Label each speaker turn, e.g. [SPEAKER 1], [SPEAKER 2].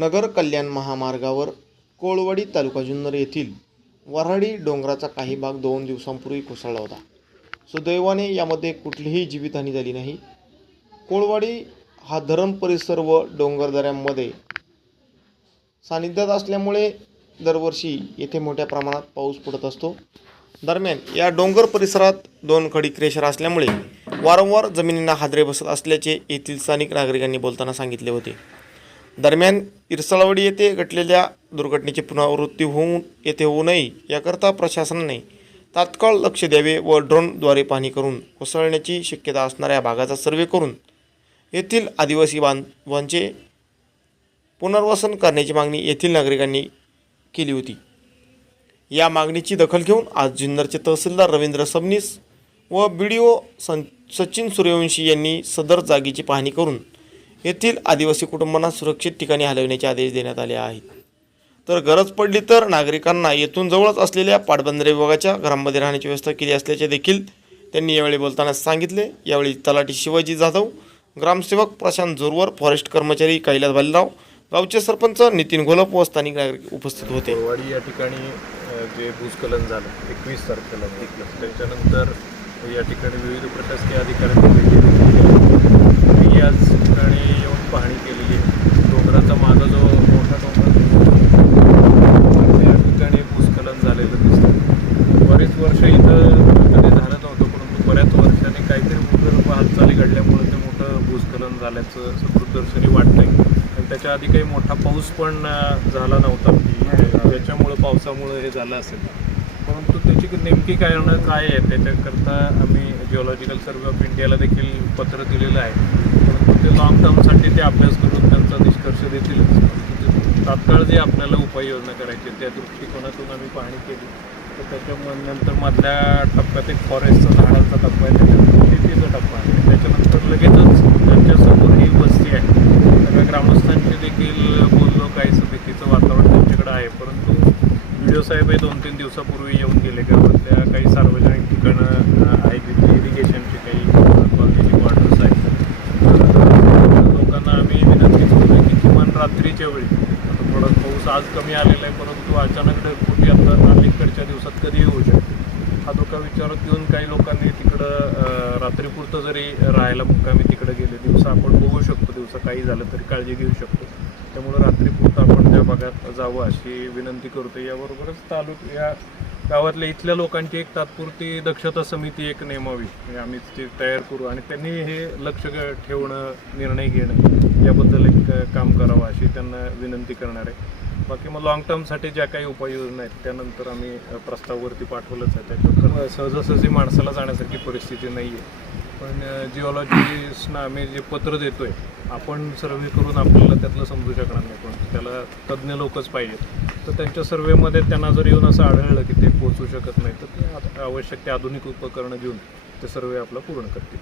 [SPEAKER 1] नगर कल्याण महामार्गावर कोळवाडी तालुका जुन्नर येथील वऱ्हाडी डोंगराचा काही भाग दोन दिवसांपूर्वी कोसळला होता. सुदैवाने यामध्ये कुठलीही जीवितहानी झाली नाही. कोळवाडी हा धरण परिसर व डोंगरदऱ्यांमध्ये सानिध्यात असल्यामुळे दरवर्षी येथे मोठ्या प्रमाणात पाऊस पडत असतो. दरम्यान या डोंगर परिसरात दोन खडी क्रेशर असल्यामुळे वारंवार जमिनींना हादरे बसत असल्याचे येथील स्थानिक नागरिकांनी बोलताना सांगितले होते. दरम्यान इरसळवडी येथे घडलेल्या दुर्घटनेची पुनरावृत्ती होऊन येथे होऊ नये याकरता प्रशासनाने तात्काळ लक्ष द्यावे व ड्रोनद्वारे पाहणी करून कोसळण्याची शक्यता असणाऱ्या भागाचा सर्वे करून येथील आदिवासी बांधवांचे पुनर्वसन करण्याची मागणी येथील नागरिकांनी केली होती. या मागणीची दखल घेऊन आज जुन्नरचे तहसीलदार रवींद्र सबनीस व बी डी ओ सन सचिन सूर्यवंशी यांनी सदर जागेची पाहणी करून येथील आदिवासी कुटुंबांना सुरक्षित ठिकाणी हलविण्याचे आदेश देण्यात आले आहेत. तर गरज पडली तर नागरिकांना येथून जवळच असलेल्या पाटबंधारे विभागाच्या घरांमध्ये राहण्याची व्यवस्था केली असल्याचे देखील त्यांनी यावेळी बोलताना सांगितले. यावेळी तलाठी शिवाजी जाधव ग्रामसेवक प्रशांत जोरवर फॉरेस्ट कर्मचारी कैलास भालेराव गावचे सरपंच नितीन घोलप व स्थानिक नागरिक उपस्थित होते.
[SPEAKER 2] या ठिकाणी जे भूस्खलन झालं एकवीस तारखेला त्याच्यानंतर या ठिकाणी विविध प्रशासकीय अधिकाऱ्यांनी भेटी आहे. मी याच ठिकाणी येऊन पाहणी केलेली आहे. डोंगराचा मागं जो मोठा डोंगर त्या ठिकाणी भूस्खलन झालेलं दिसतं बरेच वर्ष इथं कधी झालं नव्हतं परंतु बऱ्याच वर्षांनी काहीतरी भूगर्भ हालचाली घडल्यामुळे ते मोठं भूस्खलन झाल्याचं सकृतदर्शनी वाटतंय. आणि त्याच्या आधी काही मोठा पाऊस पण झाला नव्हता. त्याच्यामुळं पावसामुळं हे झालं असेल. परंतु नेमकी कारणं काय आहे? त्याच्याकरता आम्ही जिओलॉजिकल सर्वे ऑफ इंडियाला देखील पत्र दिलेलं आहे. परंतु ते लॉंग टर्मसाठी ते अभ्यास करून त्यांचा निष्कर्ष देतीलच ते म्हणजे तात्काळ जे आपल्याला उपाययोजना करायची त्या दृष्टिकोनातून आम्ही पाहणी केली. तर त्याच्या नंतर मधल्या टप्प्यात एक फॉरेस्टचा झाडांचा टप्पा आहे त्याच्यानंतर शेतीचा टप्पा आहे. त्याच्यानंतर लगेचच त्यांच्यासमोर ही वस्ती आहे. सगळ्या ग्रामस्थांची देखील बोललो काही भीतीचं वातावरण त्यांच्याकडे आहे परंतु व्हिडिओ साहेब हे दोन तीन दिवसापूर्वी येऊन गेले गावातल्या काही सार्वजनिक ठिकाणं आहेत तिथे इरिगेशनचे काही कॉलनीची क्वार्टर्स आहेत. लोकांना आम्ही विनंती केली की किमान रात्रीच्या वेळी आता थोडा पाऊस आज कमी आलेला आहे परंतु अचानक ढगफुटी आता अलीकडच्या दिवसात कधी होऊ शकते हा धोका विचारात घेऊन काही लोकांनी तिकडं रात्रीपुरतं जरी राहायला मुक्कामी तिकडं गेले दिवसा आपण बघू शकतो दिवसा काही झालं तरी काळजी घेऊ शकतो. त्यामुळे रात्रीपुरतं आपण त्या भागात जावं अशी विनंती करतो याबरोबरच तालुक या गावातल्या इथल्या लोकांची एक तात्पुरती दक्षता समिती एक नेमावी म्हणजे आम्ही ते तयार करू आणि त्यांनी हे लक्ष ठेवणं निर्णय घेणं याबद्दल एक काम करावं अशी त्यांना विनंती करणार आहे. बाकी मग लॉंग टर्मसाठी ज्या काही उपाययोजना आहेत त्यानंतर आम्ही प्रस्ताववरती प्रस्तावावरती पाठवलंच आहे. त्याच्यावर सहजासहजी माणसाला जाण्यासारखी परिस्थिती नाही आहे पण जिओलॉजिस्टना आम्ही जे पत्र देतो आहे आपण सर्वे करून आपल्याला त्यातलं समजू शकणार नाही पण त्याला तज्ज्ञ लोकच पाहिजेत. तर त्यांच्या सर्वेमध्ये त्यांना जर येऊन असं आढळलं की ते पोचू शकत नाही तर ते आता आवश्यक ते आधुनिक उपकरणं घेऊन ते सर्वे आपला पूर्ण करतील.